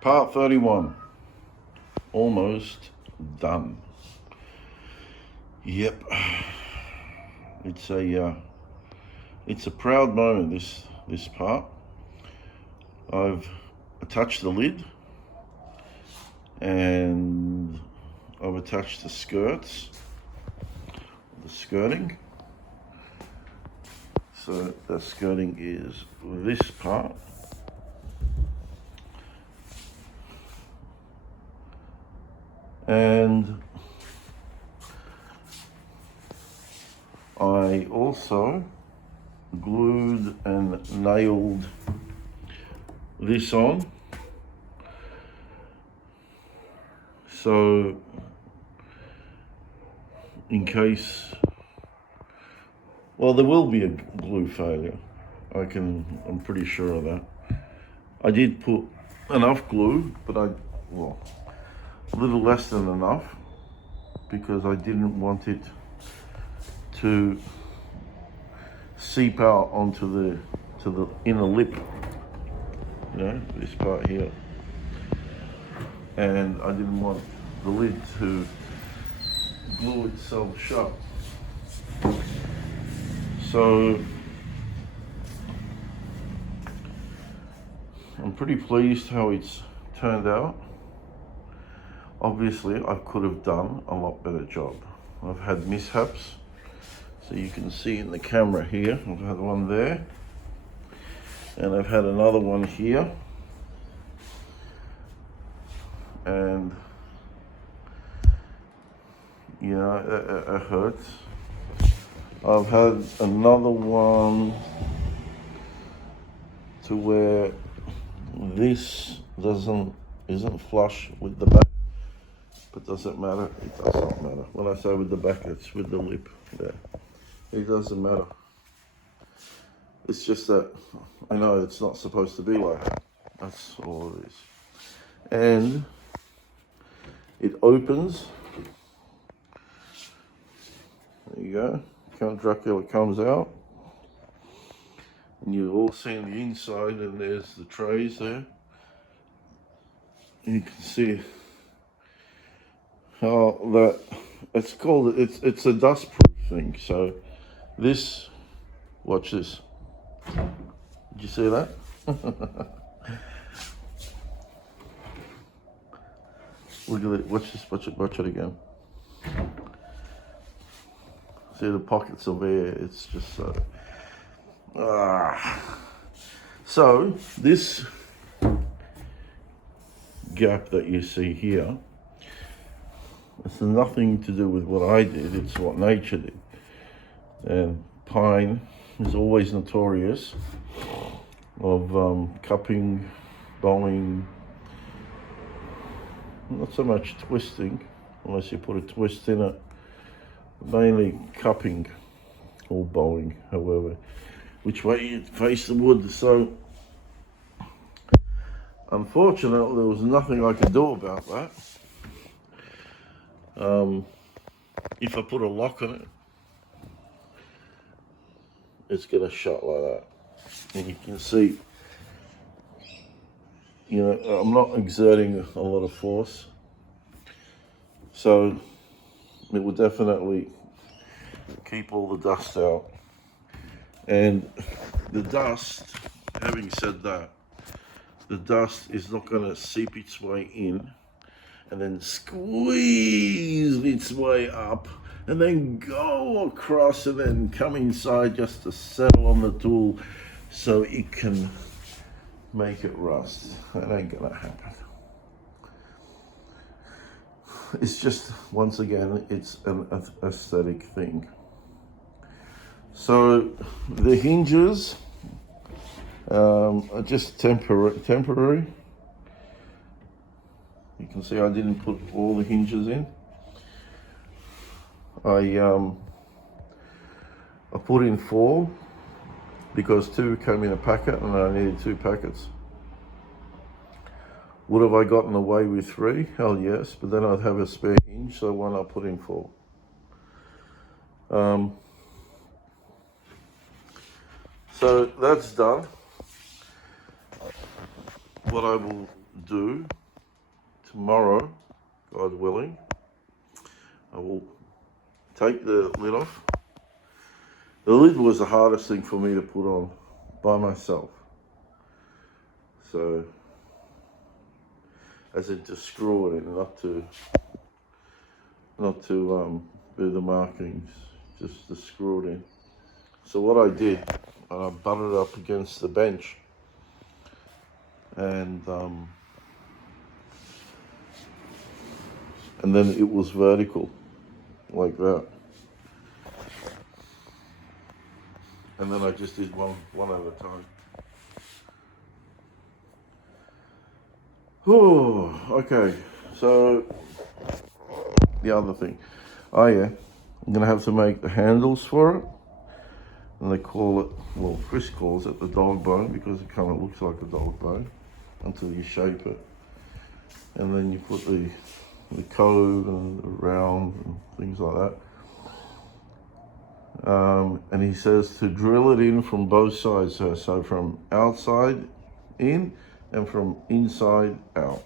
Part 31. Almost done. Yep. It's a proud moment, this part. I've attached the lid and I've attached the skirts, the skirting. So the skirting is this part. And I also glued and nailed this on. So in case, well, there will be a glue failure. I'm pretty sure of that. I did put enough glue, but a little less than enough, because I didn't want it to seep out onto the inner lip, this part here. And I didn't want the lid to glue itself shut. So I'm pretty pleased how it's turned out. Obviously, I could have done a lot better job. I've had mishaps. So you can see in the camera here, I've had one there, and I've had another one here. And, it hurts. I've had another one to where this isn't flush with the back, but doesn't matter. It does not matter. When I say with the back, it's with the lip there. It doesn't matter. It's just that I know it's not supposed to be like that. That's all it is. And it opens. There you go. Count Dracula comes out. And you've all seen the inside, and there's the trays there. And you can see how that it's a dust proof thing. So this, watch this. Did you see that? Look at it, watch this, watch it again. See the pockets of air, it's just so. So this gap that you see here, it's nothing to do with what I did, it's what nature did. And pine is always notorious of cupping, bowing, not so much twisting, unless you put a twist in it, mainly cupping or bowing, however, which way you face the wood. So unfortunately, there was nothing I could do about that. If I put a lock on it, it's gonna shut like that. And you can see, I'm not exerting a lot of force. So it will definitely keep all the dust out. And the dust, having said that, the dust is not gonna seep its way in and then squeeze its way up and then go across and then come inside just to settle on the tool so it can make it rust. That ain't gonna happen. It's just, once again, it's an aesthetic thing. So the hinges are just temporary. You can see I didn't put all the hinges in. I put in 4 because 2 came in a packet and I needed 2 packets. Would have I gotten away with 3? Hell yes, but then I'd have a spare hinge, so why not put in 4? So that's done. What I will do tomorrow, God willing, I will take the lid off. The lid was the hardest thing for me to put on by myself. So, as in to screw it in, not to do the markings, just to screw it in. So what I did, I butted it up against the bench, and then it was vertical, like that. And then I just did one at a time. Oh, okay. So the other thing, I'm gonna have to make the handles for it, and they call it, well, Chris calls it the dog bone because it kind of looks like a dog bone until you shape it, and then you put the cove and the round and things like that. And he says to drill it in from both sides, so from outside in and from inside out.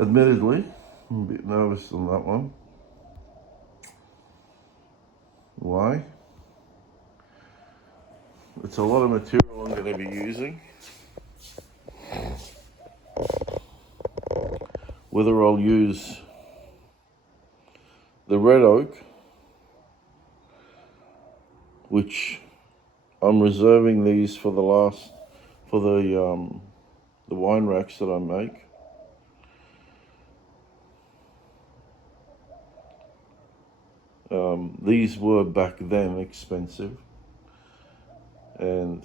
Admittedly, I'm a bit nervous on that one. Why? It's a lot of material I'm going to be using. Whether I'll use the red oak, which I'm reserving these for the wine racks that I make. These were back then expensive, and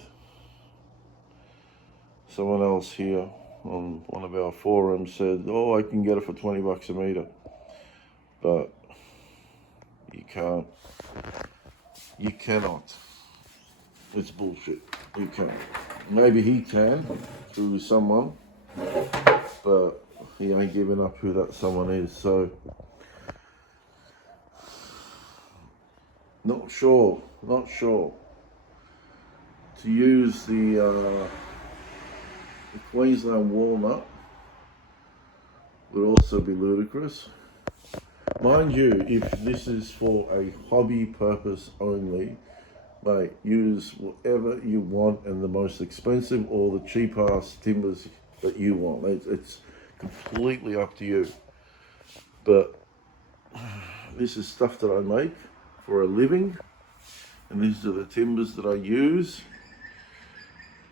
someone else here on one of our forums said, oh, I can get it for $20 a meter, but you can't. You cannot. It's bullshit. You can't. Maybe he can through someone, but he ain't giving up who that someone is. So not sure to use the Queensland walnut would also be ludicrous. Mind you, if this is for a hobby purpose only, mate, use whatever you want and the most expensive or the cheap ass timbers that you want. It's completely up to you. But this is stuff that I make for a living, and these are the timbers that I use,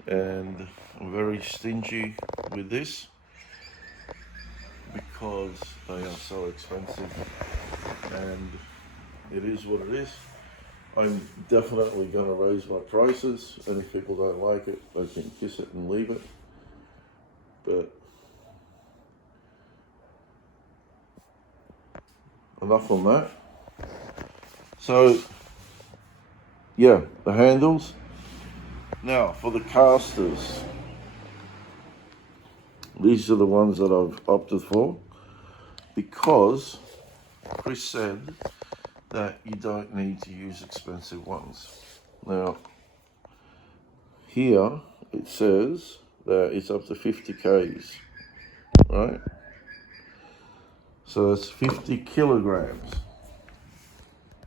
and I'm very stingy with this because they are so expensive, and it is what it is. I'm definitely going to raise my prices, and if people don't like it, they can kiss it and leave it. But enough on that. So, yeah, the handles. Now, for the casters, these are the ones that I've opted for because Chris said that you don't need to use expensive ones. Now, here it says that it's up to 50 Ks, right? So that's 50 kilograms.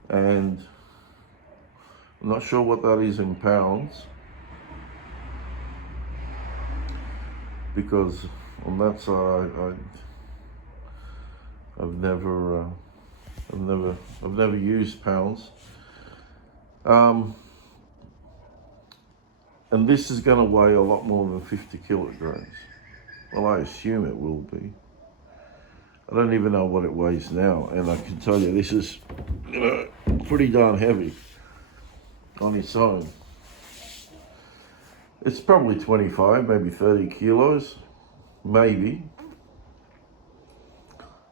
And I'm not sure what that is in pounds, because on that side I've never used pounds. And this is going to weigh a lot more than 50 kilograms. Well, I assume it will be. I don't even know what it weighs now, and I can tell you this is, pretty darn heavy on its own. It's probably 25, maybe 30 kilos, maybe.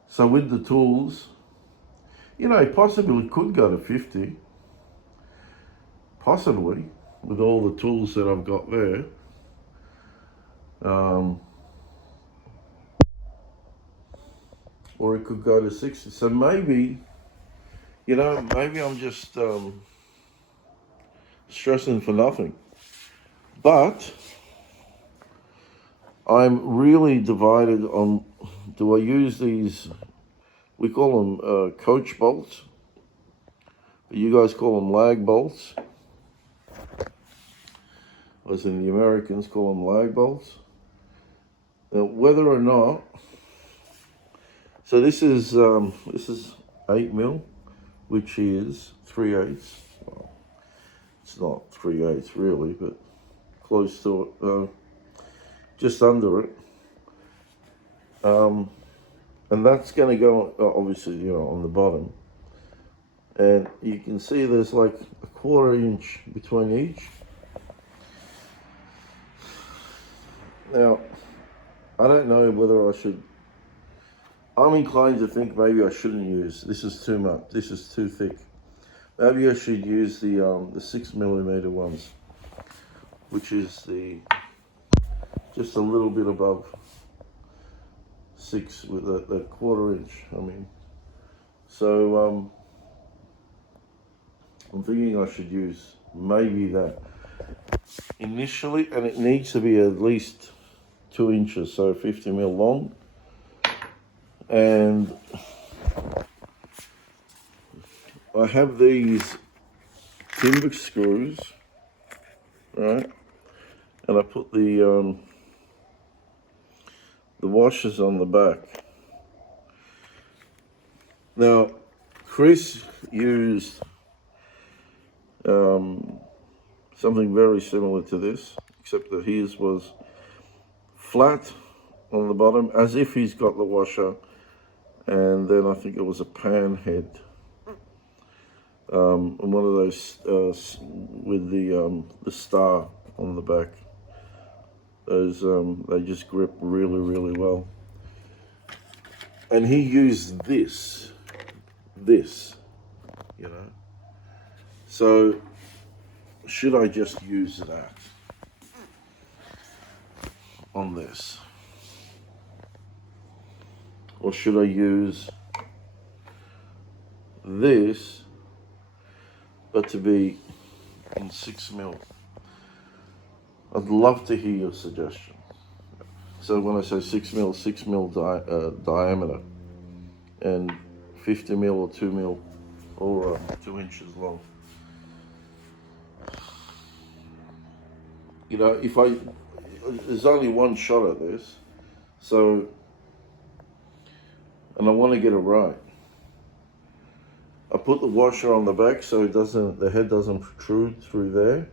So with the tools, possibly could go to 50, possibly, with all the tools that I've got there. Or it could go to 60. So maybe, maybe I'm just stressing for nothing. But I'm really divided on, do I use these, we call them coach bolts, but you guys call them lag bolts, as in the Americans call them lag bolts. Now, whether or not, so this is 8 mil, which is 3/8. Well, it's not 3/8 really, but close to it, just under it. And that's going to go, obviously, on the bottom. And you can see there's like a 1/4 inch between each. Now, I don't know whether I should, I'm inclined to think maybe I shouldn't use, this is too much, this is too thick. Maybe I should use the 6mm ones, which is just a little bit above 6 with that 1/4 inch, I mean. So I'm thinking I should use maybe that initially, and it needs to be at least 2 inches, so 50 mil long. And I have these timber screws, right? And I put the washers on the back. Now, Chris used something very similar to this, except that his was flat on the bottom, as if he's got the washer, and then I think it was a pan head, and one of those with the star on the back. Those they just grip really, really well. And he used this, So should I just use that on this? Or should I use this, but to be in 6mm? I'd love to hear your suggestion. So when I say 6mm, 6mm diameter, and 50mm or 2mm, or 2 inches long. If there's only one shot at this, so, and I want to get it right. I put the washer on the back so the head doesn't protrude through there.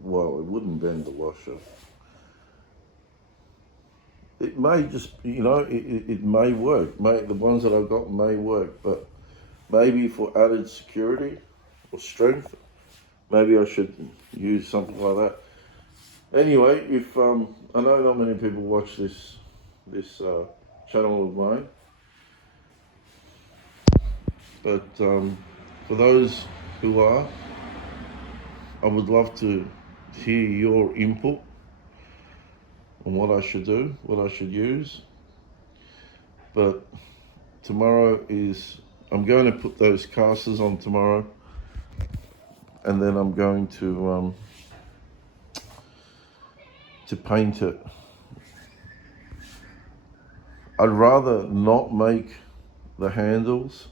Well, it wouldn't bend the washer. It may just, it may work. The ones that I've got may work, but maybe for added security or strength, maybe I should use something like that. Anyway, if I know not many people watch this channel of mine, but for those who are, I would love to hear your input on what I should do, what I should use. But tomorrow I'm going to put those casters on tomorrow, and then I'm going to paint it. I'd rather not make the handles,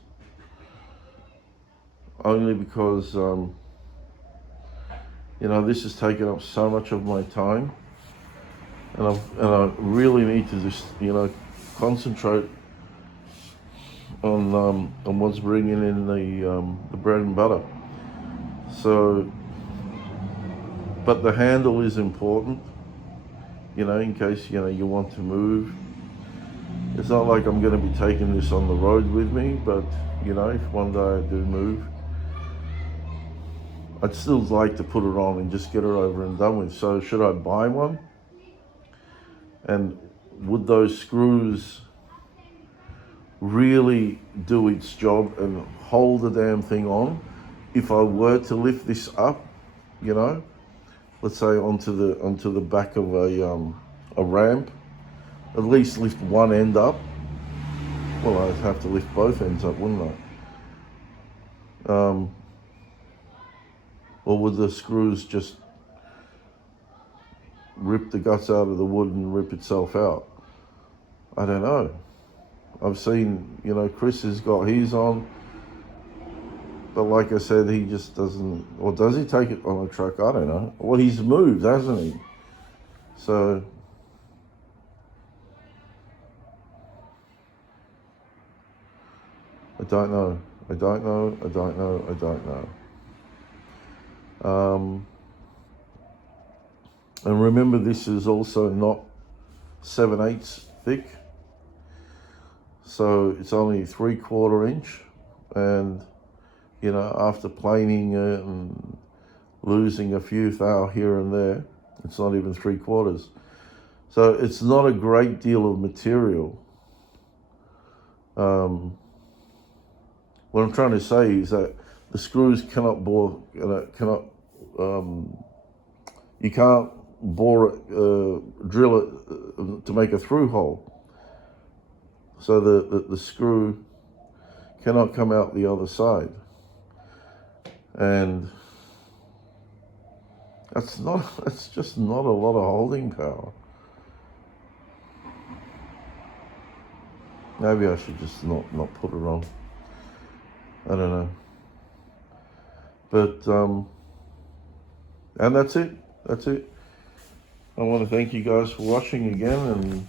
only because this has taken up so much of my time, and I really need to just concentrate on what's bringing in the bread and butter. So, but the handle is important, in case you want to move. It's not like I'm going to be taking this on the road with me, but if one day I do move, I'd still like to put it on and just get it over and done with. So should I buy one? And would those screws really do its job and hold the damn thing on if I were to lift this up, let's say onto the back of a ramp, at least lift one end up, Well, I'd have to lift both ends up, wouldn't I? Or would the screws just rip the guts out of the wood and rip itself out? I don't know. I've seen, Chris has got his on, but like I said, he just doesn't, or does he take it on a truck? I don't know. Well, he's moved, hasn't he? So, I don't know. I don't know. I don't know. I don't know. And remember, this is also not 7/8 thick. So it's only 3/4 inch. And, after planing it and losing a few thou here and there, it's not even 3/4. So it's not a great deal of material. What I'm trying to say is that the screws cannot bore, you can't bore it, drill it to make a through hole. So the screw cannot come out the other side. And that's just not a lot of holding power. Maybe I should just not put it on. I don't know. But, and that's it. That's it. I want to thank you guys for watching again. And,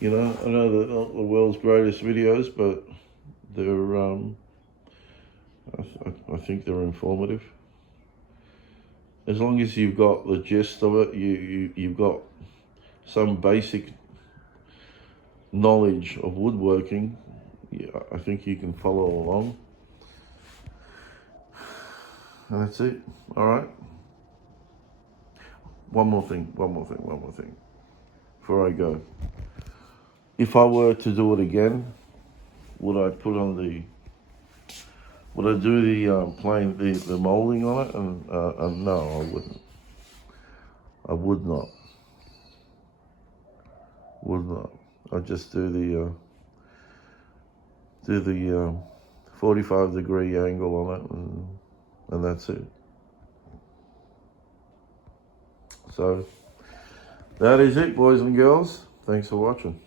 I know they're not the world's greatest videos, but they're, I think they're informative. As long as you've got the gist of it, you've got some basic knowledge of woodworking, I think you can follow along. And that's it. All right. One more thing. Before I go. If I were to do it again, would I do the molding on it? And no, I wouldn't. I would not. I'd just do the 45-degree angle on it, and that's it. So that is it, boys and girls. Thanks for watching.